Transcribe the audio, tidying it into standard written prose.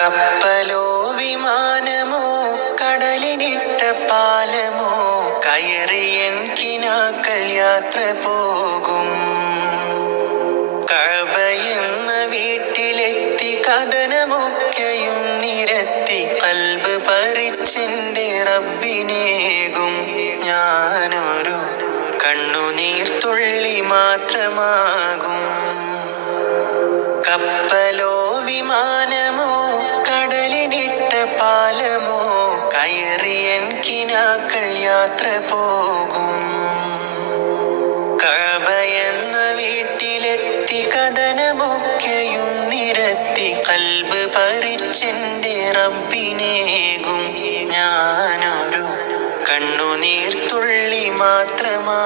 കപ്പലോ വിമാനമോ കടലിനിട്ട പാലമോ കയറിയൻ കിനാക്കൾ യാത്ര പോകും. കഅബയെന്ന വീട്ടിലെത്തി കഥനമൊക്കെയും നിരത്തി ഖൽബ് പറിച്ചെന്റെ റബ്ബിനേകും. ഞാനൊരു കണ്ണുനീർത്തുള്ളി മാത്രമാകും. കപ്പലോ വിമാനമോ കടലിനിട്ട പാലമോ കയറിയൻ കിനാക്കൾ യാത്ര പോകും. കഅബയെന്ന വീട്ടിലെത്തി കഥനമൊക്കെയും നിരത്തി ഖൽബ് പറിച്ചെന്റെ റബ്ബിനേകും. ഞാനൊരു കണ്ണുനീർത്തുള്ളി മാത്രമാ